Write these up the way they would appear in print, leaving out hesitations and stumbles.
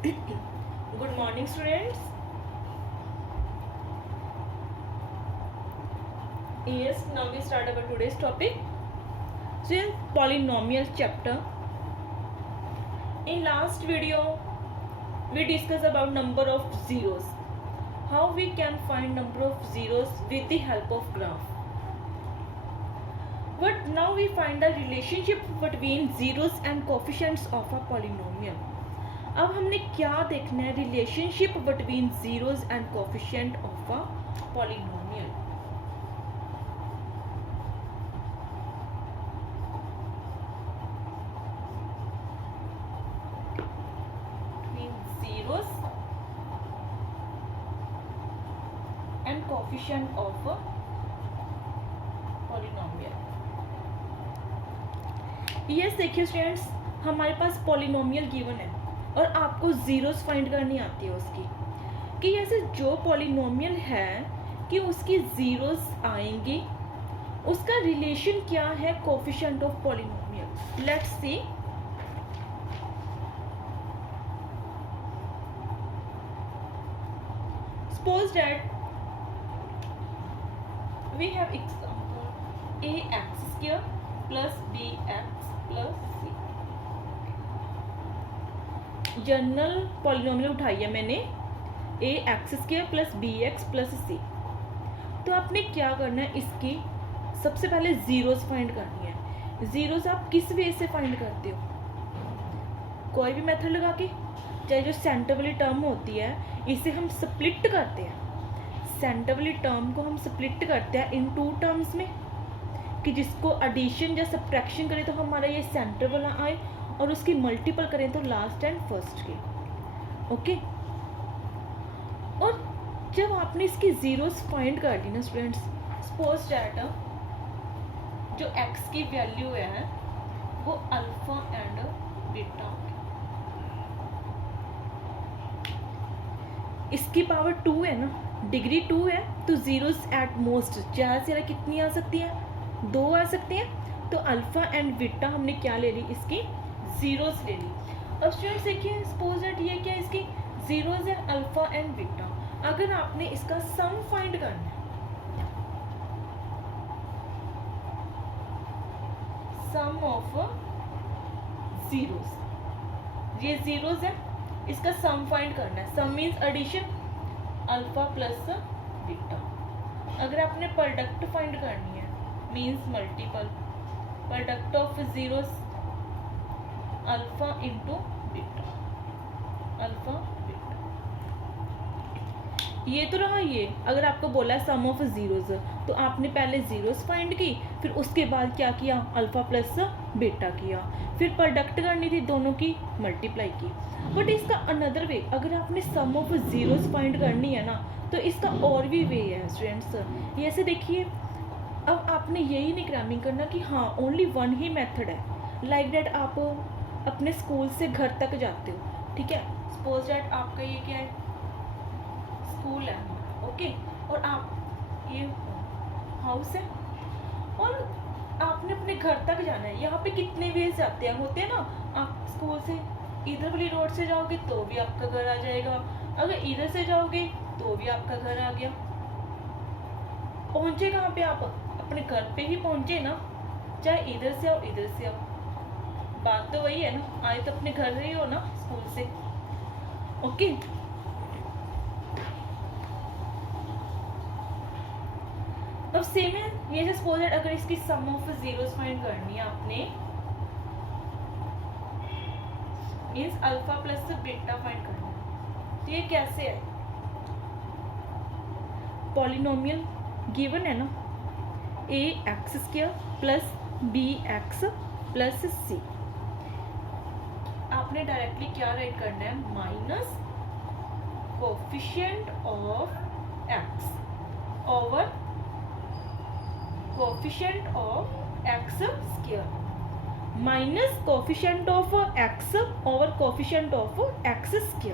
Good morning, students. Yes, now we start our today's topic. So, in polynomial chapter. In last video, we discussed about number of zeros. How we can find number of zeros with the help of graph. But now we find the relationship between zeros and coefficients of a polynomial. अब हमने क्या देखना है, relationship between zeros and coefficient of a polynomial. Between zeros and coefficient of a polynomial. Yes, देखिए students, हमारे पास polynomial given है और आपको जीरोस फाइंड करनी आती है उसकी, कि ऐसे जो पॉलिनोमियल है कि उसकी जीरोस आएंगी, उसका रिलेशन क्या है coefficient of polynomial. Let's see. Suppose that we have example ax² plus bx plus c. General polynomial उठाई है मैंने ax² plus bx plus c. तो आपने क्या करना है, इसकी सबसे पहले जीरोस फाइंड करनी है. जीरोस आप किस वे से फाइंड करते हो? कोई भी मेथड लगा के, चाहे जो सेंटर वाली टर्म होती है इसे हम स्प्लिट करते हैं. सेंटर वाली टर्म को हम स्प्लिट करते हैं इन टू टर्म्स में, कि जिसको एडिशन या सब्ट्रैक्शन करें तो हमारा ये सेंटर वाला आए और उसकी मल्टीपल करें तो लास्ट एंड फर्स्ट के. ओके. और जब आपने इसकी जीरोस फाइंड कर दी ना स्टूडेंट्स, सपोज दैट जो x की वैल्यू है वो अल्फा एंड बीटा, इसकी पावर 2 है ना, डिग्री 2 है, तो जीरोस एट मोस्ट ज़्यादा से ज़्यादा कितनी आ सकती है? 2 आ सकती हैं. तो अल्फा एंड बीटा हमने क्या ले ली, इसकी जीरोस ले ली. अब स्टूडेंट्स देखिए, सपोज दैट ये क्या है, इसकी जीरोस है अल्फा एंड बीटा. अगर आपने इसका सम फाइंड करना है, सम ऑफ जीरोस, ये जीरोस है, इसका सम फाइंड करना है. Sum means addition, alpha plus beta. अगर आपने प्रोडक्ट फाइंड करनी है means multiple, product of zeros alpha into beta, alpha beta. ये तो रहा ये. अगर आपको बोला है सम ऑफ जीरोस, तो आपने पहले जीरोस फाइंड की, फिर उसके बाद क्या किया, अल्फा प्लस बीटा किया, फिर प्रोडक्ट करनी थी, दोनों की मल्टीप्लाई की. बट इसका अनदर वे, अगर आपने सम ऑफ जीरोस फाइंड करनी है ना, तो इसका और भी वे है स्टूडेंट्स. ये ऐसे देखिए, अब आपने यही निगरानी करना कि हाँ ओनली वन ही मेथड है. लाइक दैट आप अपने स्कूल से घर तक जाते हो, ठीक है. सपोज दैट आपका ये क्या है, स्कूल है, ओके. और आप ये हाउस है और आपने अपने घर तक जाना है. यहाँ पे कितने वेज जाते हैं, होते हैं ना. आप स्कूल से इधर वाली रोड से जाओगे तो भी आपका घर आ जाएगा, अगर इधर से जाओगे तो भी आपका घर आ गया. पहुँचे कहाँ पे आप? अपने घर पे ही पहुँचे ना, चाहे इधर से आओ इधर से आओ, बात तो वही है ना. आए तो अपने घर से ही हो ना, स्कूल से. ओके. अब सेम है ये. जैसे सपोज दैट अगर इसकी सम ऑफ जीरोस फाइंड करनी है आपने, means alpha plus beta find करना है, तो ये कैसे है? पॉलिनोमियल गिवन है ना, ax² plus bx plus c. आपने डायरेक्टली क्या राइट करना है, minus coefficient of x over coefficient of x² minus coefficient of x over coefficient of x².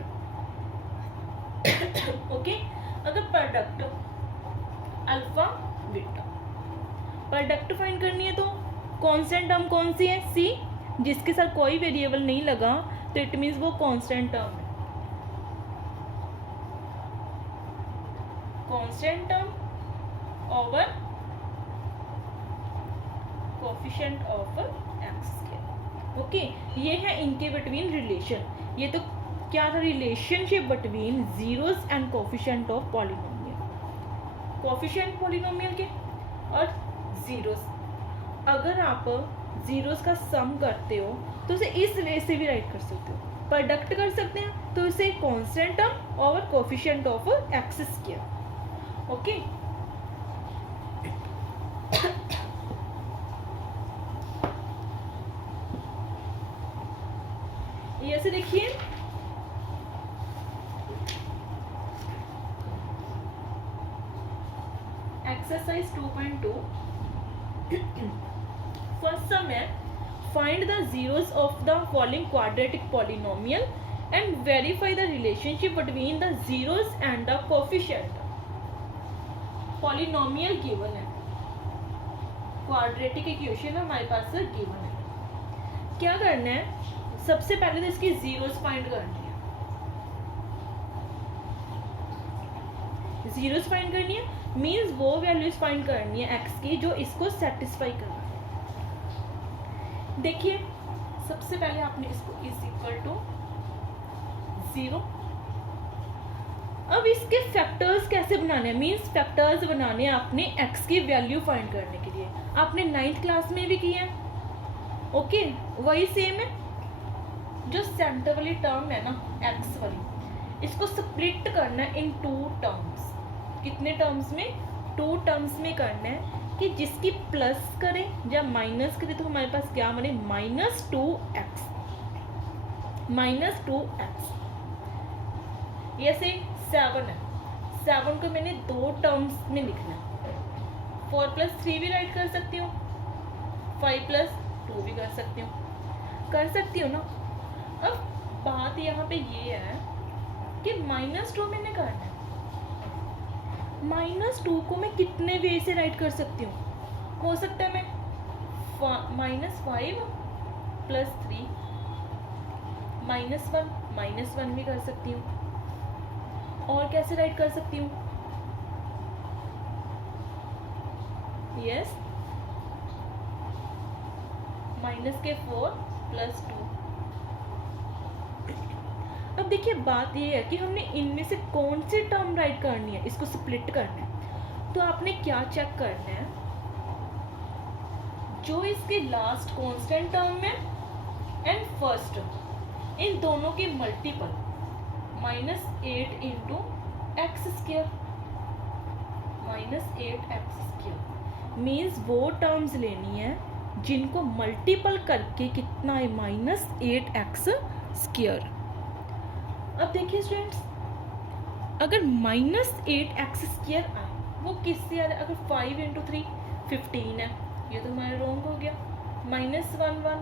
Okay. अगर product alpha beta, product find करनी है तो कांस्टेंट टर्म कौन सी है, c, जिसके साथ कोई वेरिएबल नहीं लगा तो इट मीन्स वो कांस्टेंट टर्म है. Constant term over coefficient of x square. Okay, ये है इनके बिटवीन रिलेशन। ये तो क्या था, relationship between zeros and coefficient of polynomial, coefficient polynomial के और जीरोस। अगर आप जीरोस का सम करते हो तो उसे इस वे से भी राइट कर सकते हो, प्रोडक्ट कर सकते हैं तो इसे कांस्टेंट टर्म और coefficient of x square. Okay, ये ऐसे देखिए, एक्सरसाइज 2.2 फर्स्ट सम है, find the zeros of the following quadratic polynomial and verify the relationship between the zeros and the coefficient. Polynomial given है, क्वाड्रेटिक इक्वेशन हमारे पास given है। क्या करना है, सबसे पहले तो इसकी जीरोस फाइंड करनी है, जीरोस फाइंड करनी है मींस वो वैल्यूज फाइंड करनी है एक्स की जो इसको सेटिस्फाई कर रहा है। देखिए, सबसे पहले आपने इसको इज इक्वल टू 0। अब इसके फैक्टर्स कैसे बनाने हैं, मींस फैक्टर्स बनाने हैं आपने एक्स की वैल्यू फाइंड करने के लिए। आपने 9th क्लास में भी किया है। ओके, वही सेम है, जो सेंटर वाली टर्म है ना एक्स वाली, इसको स्प्लिट करना है इन 2 टर्म्स। कितने टर्म्स में, 2 टर्म्स में करना है कि जिसकी प्लस करें या माइनस करें तो हमारे पास क्या बने, -2x, -2x। ये से 7 है, 7 को मैंने 2 टर्म्स में लिखना है। 4 + 3 भी राइट कर सकती हूँ, 5 + 2 भी कर सकती हूँ ना। अब बात यहाँ पे ये है कि -2 मैंने करना है। -2 को मैं कितने वे से राइट कर सकती हूँ, हो सकता है मैं -5 + 3 -1 भी कर सकती हूँ। और कैसे राइट कर सकती हूँ, यस, -4 + 2। अब देखिए, बात ये है कि हमने इनमें से कौन सी टर्म राइट करनी है, इसको स्प्लिट करना है। तो आपने क्या चेक करना है, जो इसके लास्ट कांस्टेंट टर्म है एंड फर्स्ट टर्म, इन दोनों के मल्टीपल -8 × x², -8x² मीन्स वो टर्म्स लेनी है जिनको मल्टीपल करके कितना है, -8x²। अब देखिए स्टूडेंट्स, अगर -8x² आए वो किससे आ रहा है, अगर 5 × 3 15 है, ये तो हमारा रॉन्ग हो गया। -1 1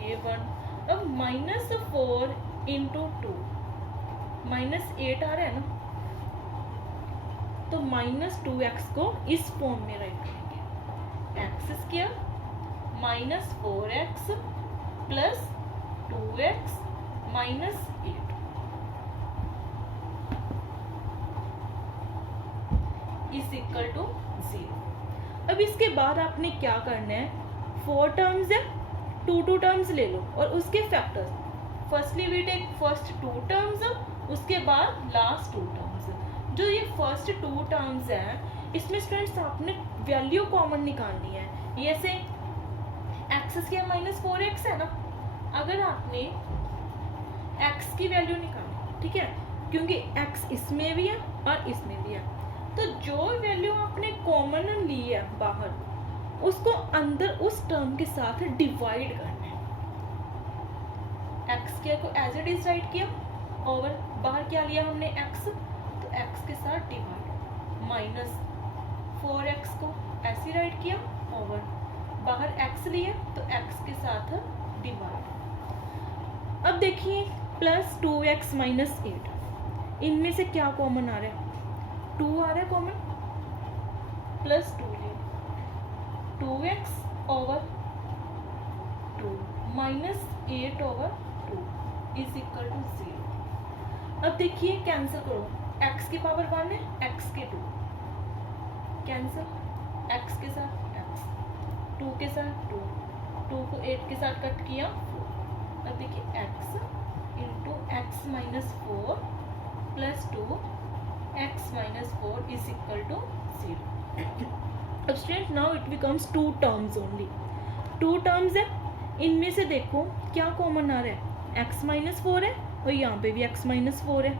ये 1। अब -4 × 2 -8 आ रहा है ना, तो -2x को इस फॉर्म में राइट करेंगे, x² -4x + 2x -8 is equal to 0। अब इसके बाद आपने क्या करना है, 4 टर्म्स है, 2 टर्म्स ले लो और उसके factors. Firstly we take first 2 terms, उसके बाद लास्ट 2 टर्म्स। जो ये फर्स्ट 2 टर्म्स हैं, इसमें स्टूडेंट्स आपने वैल्यू कॉमन निकालनी है। ये से x² -4x है ना, अगर आपने x की वैल्यू निकाली, ठीक है, क्योंकि x इसमें भी है और इसमें भी है, तो जो वैल्यू आपने कॉमन ली है बाहर, उसको अंदर उस टर्म के साथ डिवाइड करना है। x² को एज इट इज राइट किया और बाहर क्या लिया हमने, x, तो x के साथ डिवाइड, -4x को ऐसे राइट किया और बाहर x लिए तो x के साथ डिवाइड। अब देखिए, +2x - 8, इनमें से क्या कॉमन आ रहा है, 2 आ रहा है कॉमन, +2 ले, 2x / 2 -8/2 इज इक्वल टू 0। अब देखिए, कैंसिल करो, x की पावर 1 है, x के 2 कैंसिल, x के साथ x, 2 के साथ 2, 2 को 8 के साथ कट किया 4। अब देखिए x into x minus 4 plus 2 x minus 4 is equal to 0। अब student now it becomes 2 terms only, 2 terms है, इनमें से देखो क्या कॉमन आ रहा है, x माइनस 4 है और यहाँ पे भी x माइनस 4 है।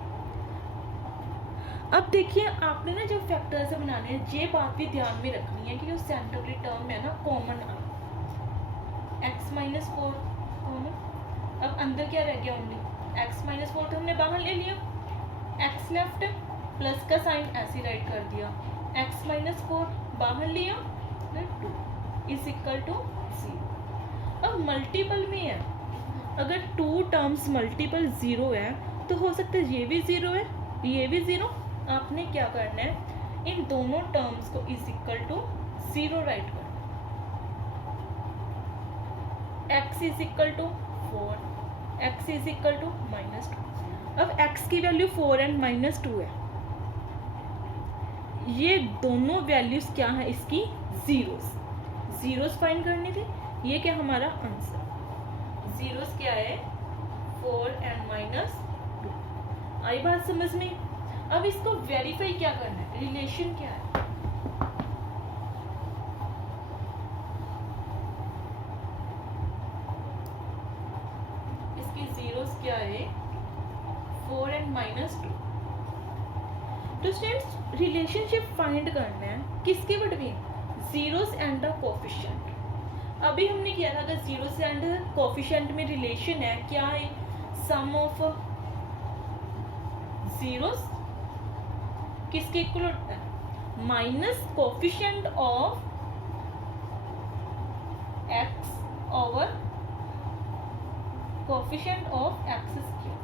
अब देखिए आपने ना जब फैक्टर्स बनाने हैं ये बात भी ध्यान में रखनी है कि जो सेंटर वाली टर्म है ना कॉमन आ, x माइनस 4 कॉमन। अब अंदर क्या रह गया ओनली x माइनस 4 तो हमने बाहर ले लिया, x लेफ्ट है, प्लस का साइन ऐसे राइट कर दिया, x माइनस 4 बाहर लिया, 2 इज इक्वल टू 0। अब मल्टीपल में है, अगर 2 टर्म्स मल्टीपल 0 है तो हो सकता है ये भी 0 है ये भी 0। आपने क्या करना है, इन दोनों टर्म्स को इज इक्वल टू 0 राइट करना, x is equal to 4, x is equal to -2। अब x की वैल्यू 4 एंड -2 है, ये दोनों वैल्यूज क्या है इसकी, जीरोस फाइंड करनी थी। ये क्या हमारा आंसर, जीरोस क्या है 4 एंड -2। आई बात समझ में। अब इसको वेरीफाई क्या करना है, रिलेशन क्या है, इसकी जीरोस क्या है 4 एंड -2। तो स्टूडेंट्स रिलेशनशिप फाइंड करना है किसके between, zeros and the coefficient. अभी हमने किया था अगर जीरोस एंड कोफिशिएंट में रिलेशन है क्या है, सम ऑफ जीरोस किसके इक्वल होता है, minus coefficient of x over coefficient of x square.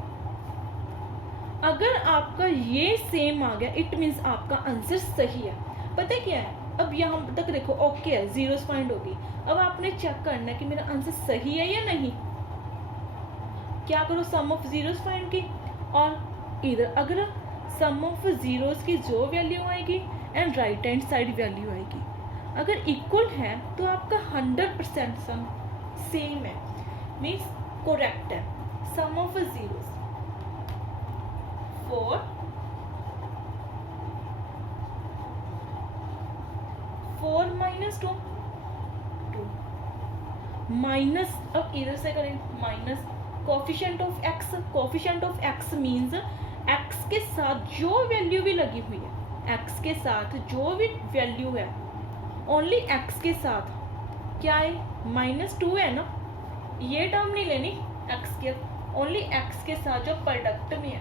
अगर आपका ये सेम आ गया इट मीन्स आपका आंसर सही है। पता है क्या है, अब यहाँ तक देखो ओके है, जीरोस फाइंड होगी। अब आपने चेक करना है कि मेरा आंसर सही है या नहीं। क्या करो, सम ऑफ जीरोस फाइंड की, और इधर अगर सम ऑफ जीरोस की जो वैल्यू आएगी and right hand side value आएगी, अगर इक्वल है तो आपका 100% सम सेम है, मीन्स करेक्ट है। सम ऑफ जीरोस 4 -2 2 माइनस, अब इधर से करें minus coefficient of x, coefficient of x means x के साथ जो वैल्यू भी लगी हुई है, x के साथ जो भी वैल्यू है ओनली x के साथ क्या है, -2 है ना, ये टर्म नहीं लेनी x के, ओनली x के साथ जो प्रोडक्ट में है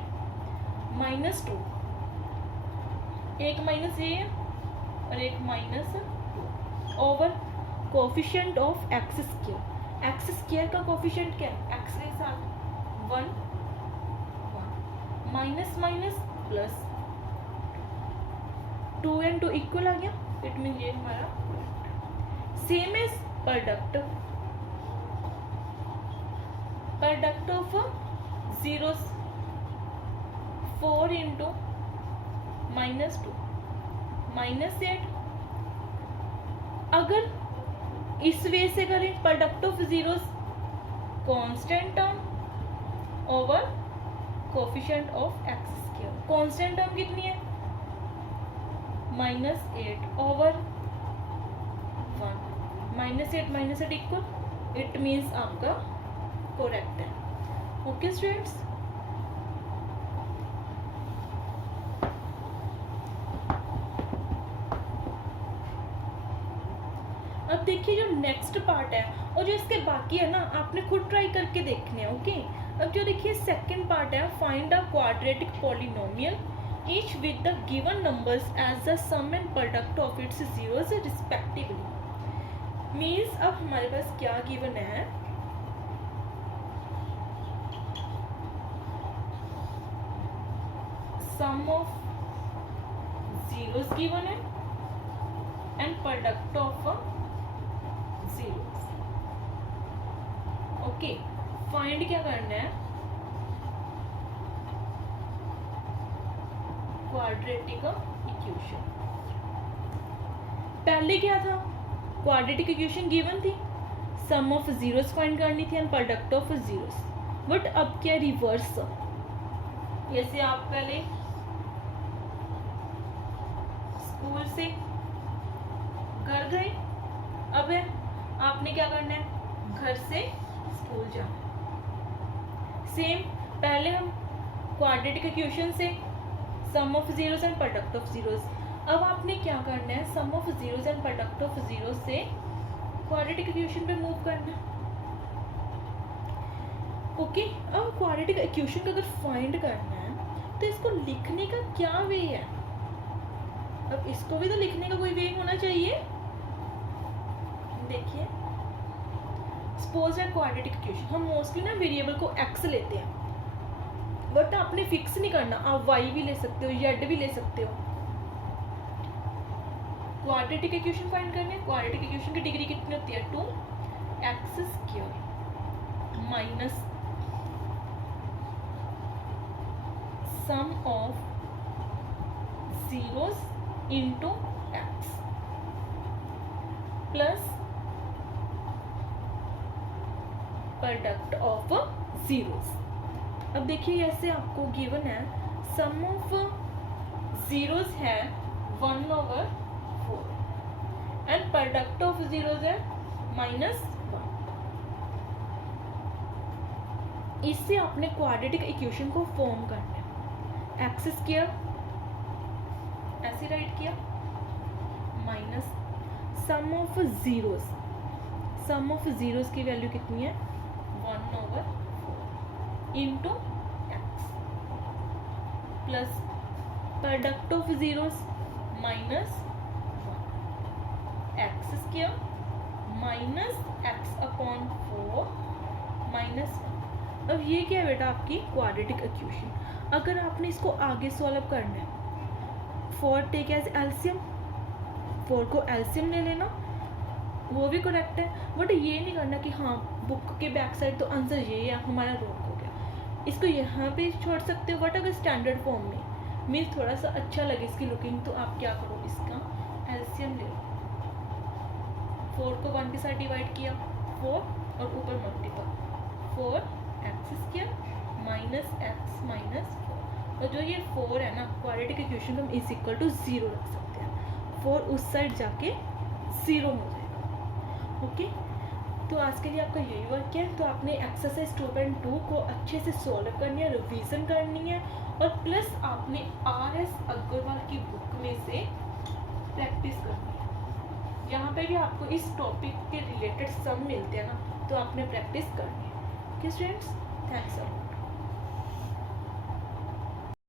-2, एक माइनस ये है और एक -2 over coefficient of x square. x square का कोफिशिएंट क्या है, x के साथ 1 minus minus plus 2 and 2 equal आ गया, इट मीन ये हमारा same as product of zeros 4 into -2 -8। अगर इस वे से करें product of zeros constant term over coefficient of x square. Constant term कितनी है, -8 ओवर 1, -8 इक्वल, इट मीन्स आपका करेक्ट है। ओके स्टूडेंट्स, अब देखिए जो नेक्स्ट पार्ट है और जो इसके बाकी है ना आपने खुद ट्राई करके देखने हैं। ओके, अब जो देखिए सेकंड पार्ट है, find a quadratic polynomial each with the given numbers as the sum and product of its zeros respectively. Means अब हमारे पास क्या गिवन है, सम ऑफ जीरोस गिवन है and product of zeros. Okay, find क्या करना है, क्वाड्रेटिक इक्वेशन। पहले क्या था, क्वाड्रेटिक इक्वेशन गिवन थी, सम ऑफ जीरोस फाइंड करनी थी and product of zeros. But अब क्या रिवर्स, जैसे आप पहले स्कूल से घर गए, अब है आपने क्या करना है, घर से स्कूल जाना। सेम पहले हम क्वाड्रेटिक इक्वेशन से sum of zeros and product of zeros, अब आपने क्या करना है, sum of zeros and product of zeros से क्वाड्रेटिक इक्वेशन पे मूव करना है। ओके, अब क्वाड्रेटिक इक्वेशन का अगर फाइंड करना है तो इसको लिखने का क्या वे है, अब इसको भी तो लिखने का कोई वे होना चाहिए। देखिए सपोज है क्वाड्रेटिक इक्वेशन, हम मोस्टली ना वेरिएबल को एक्स लेते हैं, बट आपने फिक्स नहीं करना, आप वाई भी ले सकते हो, जेड भी ले सकते हो। क्वाड्रेटिक इक्वेशन फाइंड करनी है, क्वाड्रेटिक इक्वेशन की डिग्री कितनी होती है, 2x² minus sum of zeros into x plus product of zeros. अब देखिए ऐसे आपको गिवन है, सम ऑफ जीरोस है 1/4 एंड प्रोडक्ट ऑफ जीरोस है -1। इससे आपने क्वाड्रेटिक इक्वेशन को फॉर्म करना है, x² ऐसे राइट किया minus sum of zeros, sum of zeros की वैल्यू कितनी है 1/4 into x plus product of zeros -1 x² minus x/4 -1। अब ये क्या है बेटा, आपकी क्वाड्रेटिक इक्वेशन। अगर आपने इसको आगे सॉल्व करना है, 4 टेक एज एलसीएम, 4 को एलसीएम ले लेना, वो भी करेक्ट है, बट ये नहीं करना कि हाँ बुक के बैक साइड तो आंसर ये है, हमारा रॉन्ग हो गया। इसको यहाँ पे छोड़ सकते हो, बट अगर स्टैंडर्ड फॉर्म में मीन्स थोड़ा सा अच्छा लगे इसकी लुकिंग, तो आप क्या करो, इसका एलसीएम ले लो। 4 को 1 के साथ डिवाइड किया 4 और ऊपर multiple 4x² minus x minus 4, और जो ये 4 है ना, क्वाड्रेटिक इक्वेशन को हम इज इक्वल टू 0 रख सकते हैं, 4 उस साइड जाके 0 हो जाएगा। ओके, तो आज के लिए आपका यही वर्क है। तो आपने एक्सरसाइज 2.2 को अच्छे से सॉल्व करनी है, रिवीजन करनी है, और प्लस आपने RS अग्रवाल की बुक में से प्रैक्टिस करनी है। यहाँ पे भी आपको इस टॉपिक के रिलेटेड सम मिलते हैं ना, तो आपने प्रैक्टिस करनी है। Okay students, thanks a lot.